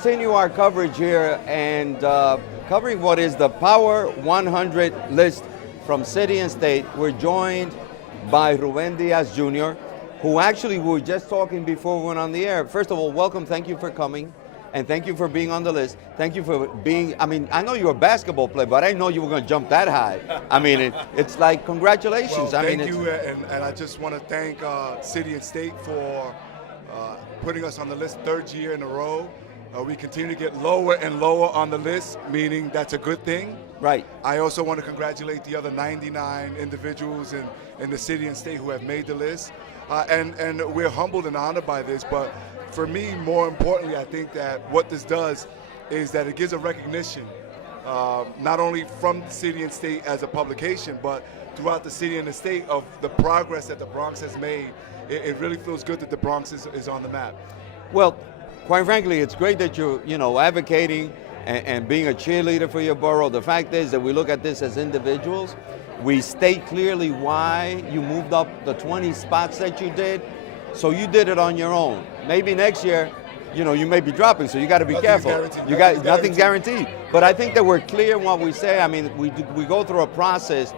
continue our coverage here and covering what is the Power 100 list from city and state. We're joined by Ruben Diaz Jr., who actually we were just talking before we went on the air. First of all, welcome, thank you for coming, and thank you for being on the list. Thank you for being, I know you're a basketball player, but I didn't know you were going to jump that high. It's like, congratulations. Well, thank you, and I just want to thank City and State for putting us on the list third year in a row. We continue to get lower and lower on the list, meaning that's a good thing. Right. I also want to congratulate the other 99 individuals in the city and state who have made the list. And we're humbled and honored by this, but for me, more importantly, I think that what this does is that it gives a recognition, not only from the city and state as a publication, but throughout the city and the state of the progress that the Bronx has made. It really feels good that the Bronx is on the map. Well, quite frankly, it's great that you're, advocating and being a cheerleader for your borough. The fact is that we look at this as individuals. We state clearly why you moved up the 20 spots that you did. So you did it on your own. Maybe next year, you may be dropping, so you got to be careful. Nothing's guaranteed. But I think that we're clear in what we say. We go through a process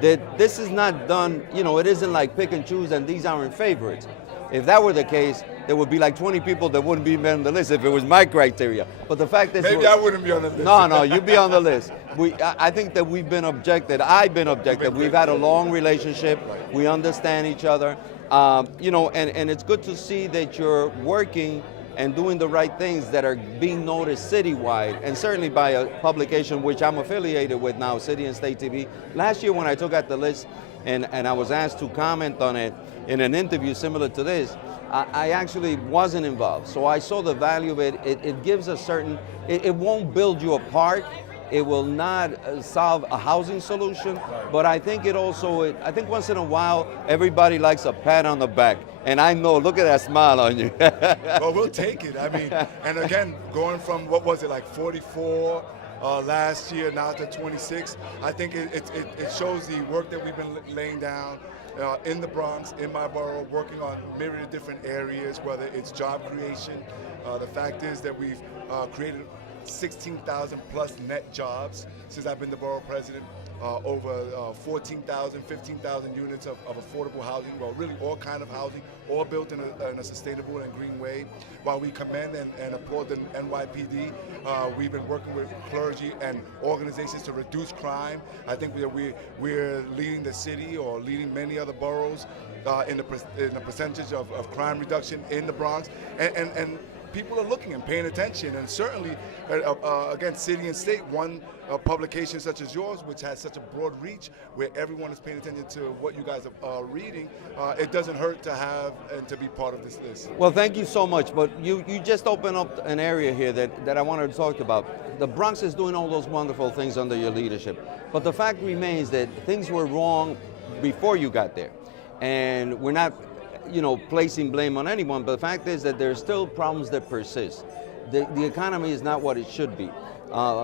that this is not done, it isn't like pick and choose and these aren't favorites. If that were the case, there would be like 20 people that wouldn't be on the list if it was my criteria. But the fact is, maybe I wouldn't be on the list. No, you'd be on the list. I think that we've been objected. I've been objected. We've had a long relationship. We understand each other. And it's good to see that you're working and doing the right things that are being noticed citywide, and certainly by a publication which I'm affiliated with now, City and State TV. Last year when I took out the list and I was asked to comment on it in an interview similar to this, I actually wasn't involved. So I saw the value of it. It gives a certain, it won't build you apart. It will not solve a housing solution, but I think I think once in a while, everybody likes a pat on the back. And I know, look at that smile on you. Well, we'll take it. And again, going from, what was it, like 44 last year, now to 26, I think it shows the work that we've been laying down in the Bronx, in my borough, working on myriad different areas, whether it's job creation. The fact is that we've created 16,000 plus net jobs since I've been the borough president, over 14,000, 15,000 units of affordable housing, well, really all kind of housing, all built in a sustainable and green way. While we commend and applaud the NYPD, we've been working with clergy and organizations to reduce crime. I think we're leading the city, or leading many other boroughs in the percentage of crime reduction in the Bronx. And people are looking and paying attention, and certainly, again, City and State, one publication such as yours, which has such a broad reach, where everyone is paying attention to what you guys are reading, it doesn't hurt to have and to be part of this list. Well, thank you so much, but you just opened up an area here that I wanted to talk about. The Bronx is doing all those wonderful things under your leadership, but the fact remains that things were wrong before you got there, and we're not placing blame on anyone, but the fact is that there's still problems that persist. The economy is not what it should be.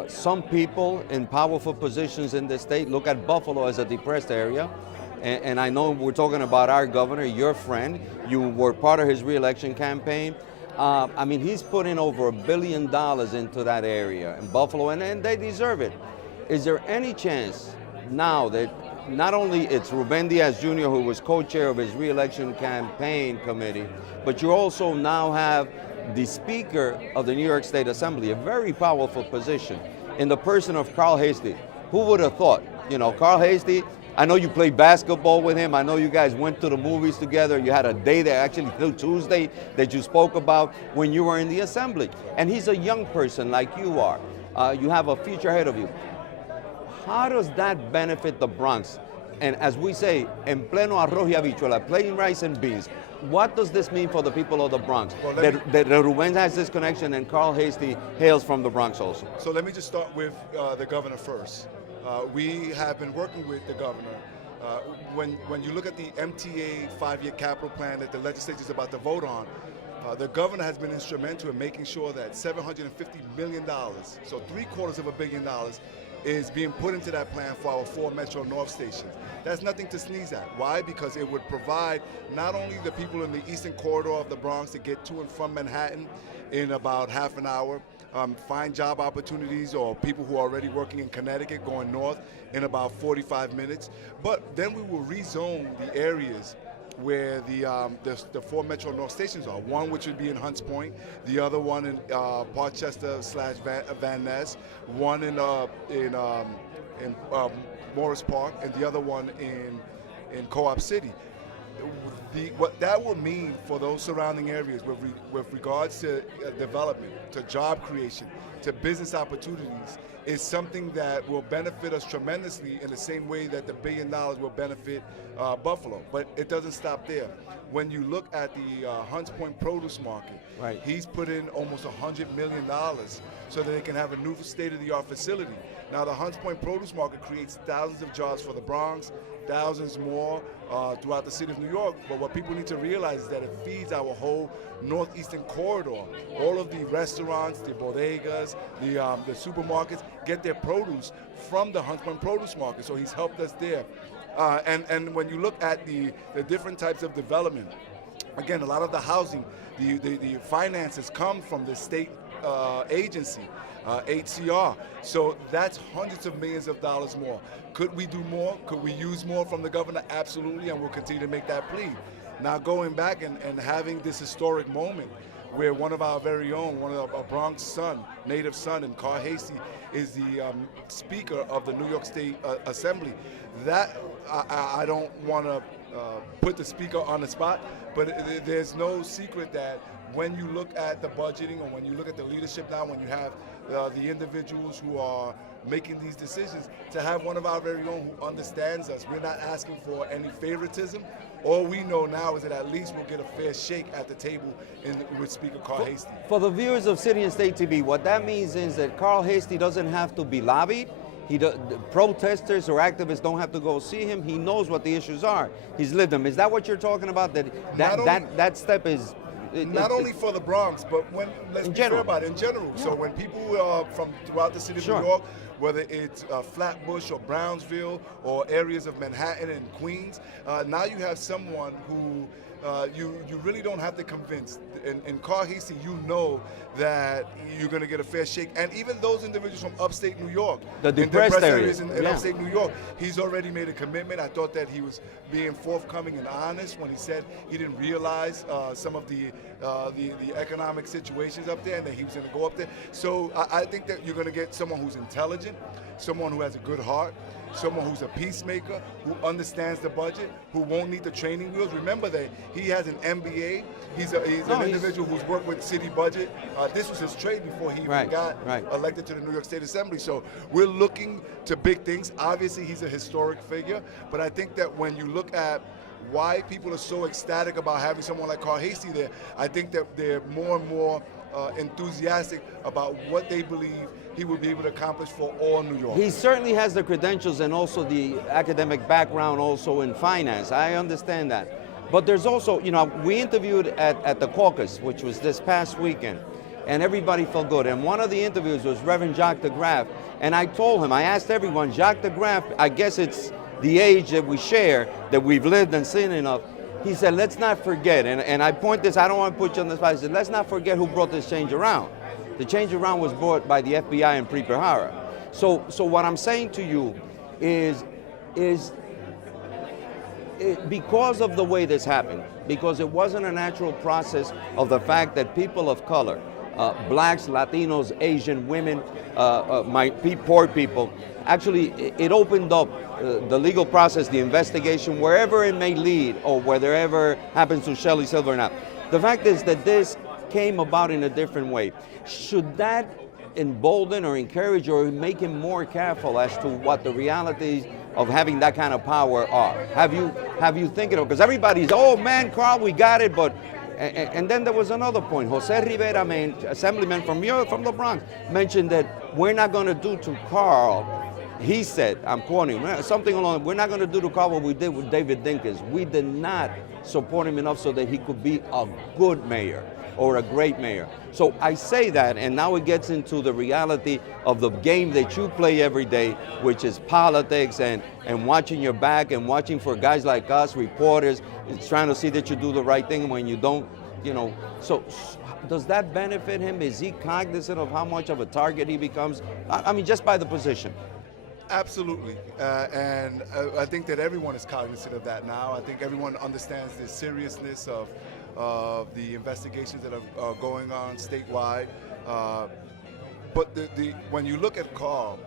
Some people in powerful positions in the state look at Buffalo as a depressed area, and I know we're talking about our governor, your friend. You were part of his re-election campaign. He's put in over $1 billion into that area in Buffalo, and they deserve it. Is there any chance now that not only it's Ruben Diaz Jr., who was co-chair of his re-election campaign committee, but you also now have the Speaker of the New York State Assembly, a very powerful position, in the person of Carl Heastie. Who would have thought? Carl Heastie, I know you played basketball with him. I know you guys went to the movies together. You had a day there, actually till Tuesday, that you spoke about when you were in the Assembly. And he's a young person like you are. You have a future ahead of you. How does that benefit the Bronx? And as we say, en pleno arroz y habichuela, plain rice and beans. What does this mean for the people of the Bronx? Well, that Ruben has this connection and Carl Heastie hails from the Bronx also. So let me just start with the governor first. We have been working with the governor. When you look at the MTA 5-year capital plan that the legislature is about to vote on, the governor has been instrumental in making sure that $750 million, so $750 million, is being put into that plan for our 4 Metro North stations. That's nothing to sneeze at. Why? Because it would provide not only the people in the eastern corridor of the Bronx to get to and from Manhattan in about half an hour, find job opportunities, or people who are already working in Connecticut going north in about 45 minutes. But then we will rezone the areas where the 4 Metro North stations are. One which would be in Hunts Point, the other one in Parkchester/Van Ness, one in Morris Park, and the other one in Co-op City. What that will mean for those surrounding areas with regards to development, to job creation, to business opportunities, is something that will benefit us tremendously in the same way that the $1 billion will benefit Buffalo. But it doesn't stop there. When you look at the Hunts Point produce market, right, he's put in almost $100 million so that they can have a new state-of-the-art facility. Now, the Hunts Point produce market creates thousands of jobs for the Bronx, thousands more throughout the city of New York. But what people need to realize is that it feeds our whole northeastern corridor. All of the restaurants, the bodegas, the supermarkets get their produce from the Hunts Point produce market. So he's helped us there. And when you look at the different types of development, again, a lot of the housing, the finances come from the state agency, HCR. So that's hundreds of millions of dollars more. Could we do more? Could we use more from the governor? Absolutely, and we'll continue to make that plea. Now, going back and having this historic moment where one of our very own, one of our Bronx native son, and Carl Hasty is the Speaker of the New York State Assembly. That I don't want to put the Speaker on the spot, but there's no secret that when you look at the budgeting, or when you look at the leadership now, when you have the individuals who are making these decisions, to have one of our very own who understands us. We're not asking for any favoritism. All we know now is that at least we'll get a fair shake at the table with Speaker Carl Hasty. For the viewers of City and State TV, what that means is that Carl Hasty doesn't have to be lobbied. Protesters or activists don't have to go see him. He knows what the issues are. He's lived them. Is that what you're talking about? That step is... Not only for the Bronx, but let's be fair about it, in general. Yeah. So when people are from throughout the city of New York, whether it's Flatbush or Brownsville or areas of Manhattan and Queens, now you have someone who you really don't have to convince. In Carl Hasty, you know that you're going to get a fair shake. And even those individuals from upstate New York, the depressed areas in upstate New York, he's already made a commitment. I thought that he was being forthcoming and honest when he said he didn't realize some of the economic situations up there, and that he was going to go up there. So I think that you're going to get someone who's intelligent, someone who has a good heart, someone who's a peacemaker, who understands the budget, who won't need the training wheels. Remember that he has an MBA. He's an individual who's worked with city budget. This was his trade before he even got elected to the New York State Assembly. So we're looking to big things. Obviously, he's a historic figure, but I think that when you look at why people are so ecstatic about having someone like Carl Hasty there, I think that they're more and more enthusiastic about what they believe he will be able to accomplish for all New York. He certainly has the credentials and also the academic background also in finance. I understand that. But there's also, we interviewed at the caucus, which was this past weekend, and everybody felt good. And one of the interviews was Reverend Jacques DeGraff, and I told him, I asked everyone, Jacques DeGraff, I guess it's the age that we share, that we've lived and seen enough. He said, let's not forget, and I point this, I don't want to put you on the spot, he said, let's not forget who brought this change around. The change around was brought by the FBI and Preet Bharara. So what I'm saying to you is because of the way this happened, because it wasn't a natural process of the fact that people of color, blacks, Latinos, Asian women, poor people, actually it opened up the legal process, the investigation, wherever it may lead, or wherever happens to Shelley Silver or not. The fact is that this came about in a different way. Should that embolden or encourage or make him more careful as to what the realities of having that kind of power are? Have you thinking of, because everybody's, oh man, Carl, we got it, but and then there was another point. Jose Rivera, assemblyman from the Bronx, mentioned that we're not going to do to Carl, he said, I'm quoting, something along, we're not going to do to Carl what we did with David Dinkins. We did not support him enough so that he could be a good mayor or a great mayor. So I say that, and now it gets into the reality of the game that you play every day, which is politics and watching your back and watching for guys like us, reporters, trying to see that you do the right thing when you don't, So does that benefit him? Is he cognizant of how much of a target he becomes? I mean, just by the position. Absolutely, and I think that everyone is cognizant of that now. I think everyone understands the seriousness of the investigations that are going on statewide. But when you look at Carl,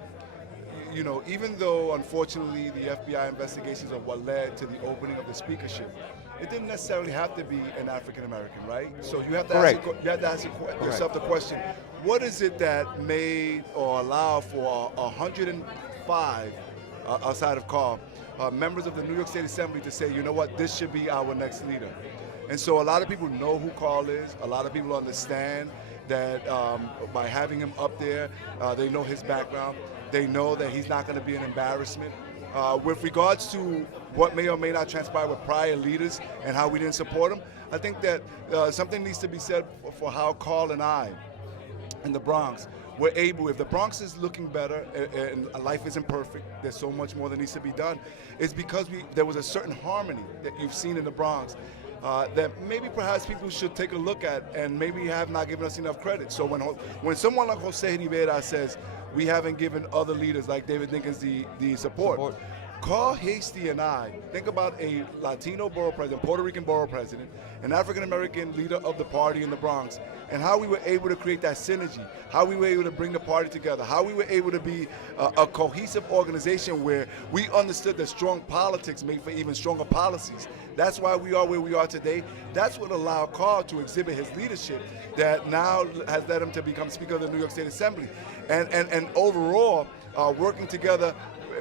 you know, even though unfortunately the FBI investigations are what led to the opening of the speakership, it didn't necessarily have to be an African American, right? So you have to ask yourself the question: what is it that made or allowed for 105 outside of Carl members of the New York State Assembly to say, you know what, this should be our next leader? And so a lot of people know who Carl is. A lot of people understand that by having him up there, they know his background. They know that he's not going to be an embarrassment. With regards to what may or may not transpire with prior leaders and how we didn't support them, I think that something needs to be said for how Carl and I in the Bronx were able, if the Bronx is looking better and life isn't perfect, there's so much more that needs to be done, it's because there was a certain harmony that you've seen in the Bronx that maybe perhaps people should take a look at and maybe have not given us enough credit. So when someone like Jose Rivera says, we haven't given other leaders like David Dinkins the support. Carl Hastie and I, think about a Latino borough president, Puerto Rican borough president, an African-American leader of the party in the Bronx, and how we were able to create that synergy, how we were able to bring the party together, how we were able to be a cohesive organization where we understood that strong politics made for even stronger policies. That's why we are where we are today. That's what allowed Carl to exhibit his leadership that now has led him to become Speaker of the New York State Assembly. And overall, working together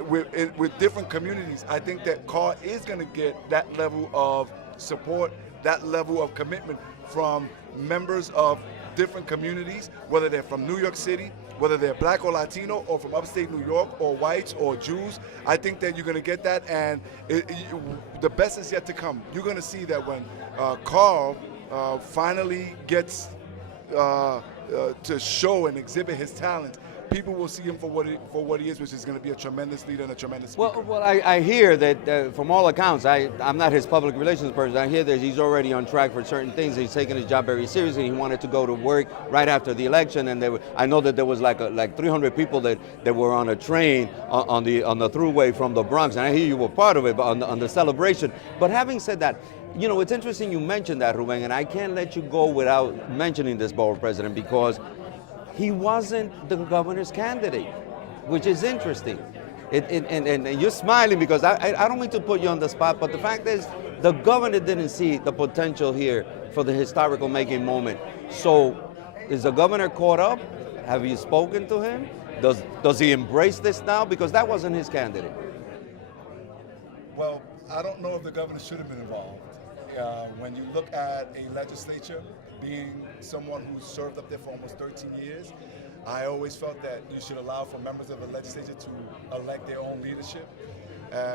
with different communities, I think that Carl is going to get that level of support, that level of commitment from members of different communities, whether they're from New York City, whether they're black or Latino, or from upstate New York, or whites or Jews. I think that you're going to get that, and the best is yet to come. You're going to see that when Carl finally gets to show and exhibit his talent, people will see him for what he is, which is going to be a tremendous leader and a tremendous speaker. Well, I hear that from all accounts, I'm not his public relations person. I hear that he's already on track for certain things. He's taking his job very seriously. He wanted to go to work right after the election, and I know that there was like 300 people that were on a train on the throughway from the Bronx, and I hear you were part of it on the celebration. But having said that, you know, it's interesting you mentioned that, Ruben, and I can't let you go without mentioning this borough president, because he wasn't the governor's candidate, which is interesting. And you're smiling because I don't mean to put you on the spot, but the fact is the governor didn't see the potential here for the historical making moment. So is the governor caught up? Have you spoken to him? Does he embrace this now? Because that wasn't his candidate. Well, I don't know if the governor should have been involved. When you look at a legislature, being someone who served up there for almost 13 years, I always felt that you should allow for members of the legislature to elect their own leadership.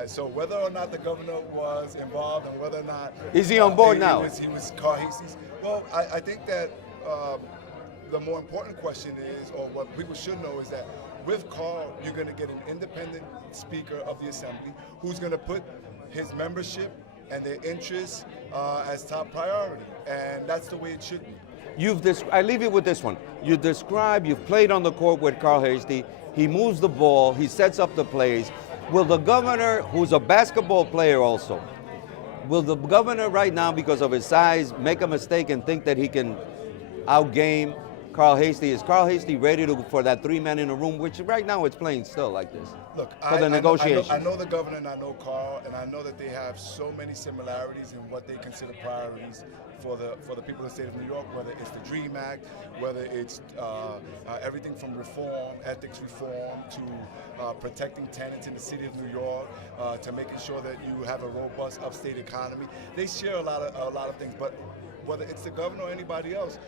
So whether or not the governor was involved and whether or not... Is he on board now? He was Carl Hastie. Well, I think that the more important question is, or what people should know, is that with Carl, you're going to get an independent speaker of the assembly who's going to put his membership and their interests as top priority, and that's the way it should be. I leave you with this one. You've played on the court with Carl Hastie. He moves the ball, he sets up the plays. Will the governor, who's a basketball player also, will the governor right now, because of his size, make a mistake and think that he can outgame Carl Hastie? Is Carl Hastie ready for that three-man in a room, which right now it's playing still like this? Look, for the negotiations. I know the governor and I know Carl, and I know that they have so many similarities in what they consider priorities for the people of the state of New York, whether it's the DREAM Act, whether it's everything from reform, ethics reform, to protecting tenants in the city of New York, to making sure that you have a robust upstate economy. They share a lot of things, but whether it's the governor or anybody else,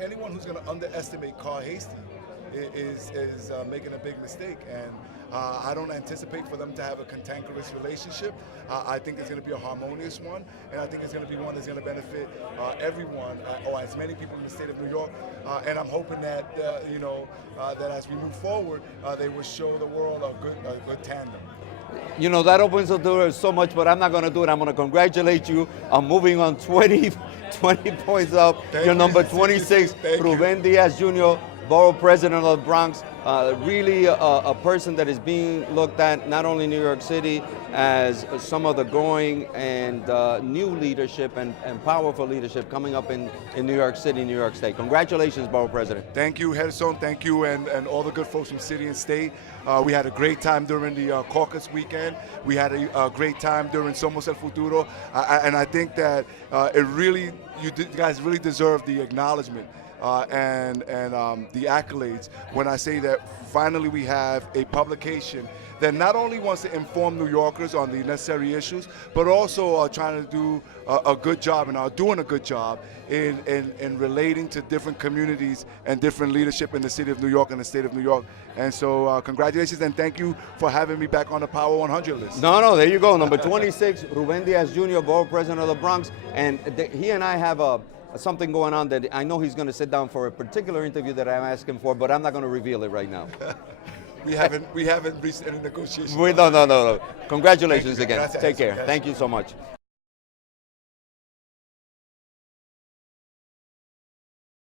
anyone who's going to underestimate Carl Hastie is making a big mistake, and I don't anticipate for them to have a cantankerous relationship. I think it's going to be a harmonious one, and I think it's going to be one that's going to benefit everyone, or as many people in the state of New York. And I'm hoping that that as we move forward, they will show the world a good tandem. You know, that opens the door so much, but I'm not going to do it. I'm going to congratulate you on moving on 20 points up. Thank You're you. number 26, Thank you. Ruben Diaz Jr., borough president of the Bronx. Really a person that is being looked at not only in New York City as some of the growing and new leadership and powerful leadership coming up in New York City, New York State. Congratulations, borough president. Thank you, Gerson. Thank you, and all the good folks from city and state. We had a great time during the caucus weekend. We had a great time during Somos el Futuro, and I think that you guys really deserve the acknowledgement and the accolades when I say that finally we have a publication that not only wants to inform New Yorkers on the necessary issues, but also trying to do a good job and are doing a good job in relating to different communities and different leadership in the city of New York and the state of New York. And so congratulations and thank you for having me back on the Power 100 list. No, there you go. Number 26, Ruben Diaz Jr., borough president of the Bronx. And he and I have something going on that I know he's going to sit down for a particular interview that I'm asking for, but I'm not going to reveal it right now. We haven't reached any negotiations. No. Congratulations again. Gracias. Take care. Yes. Thank you so much.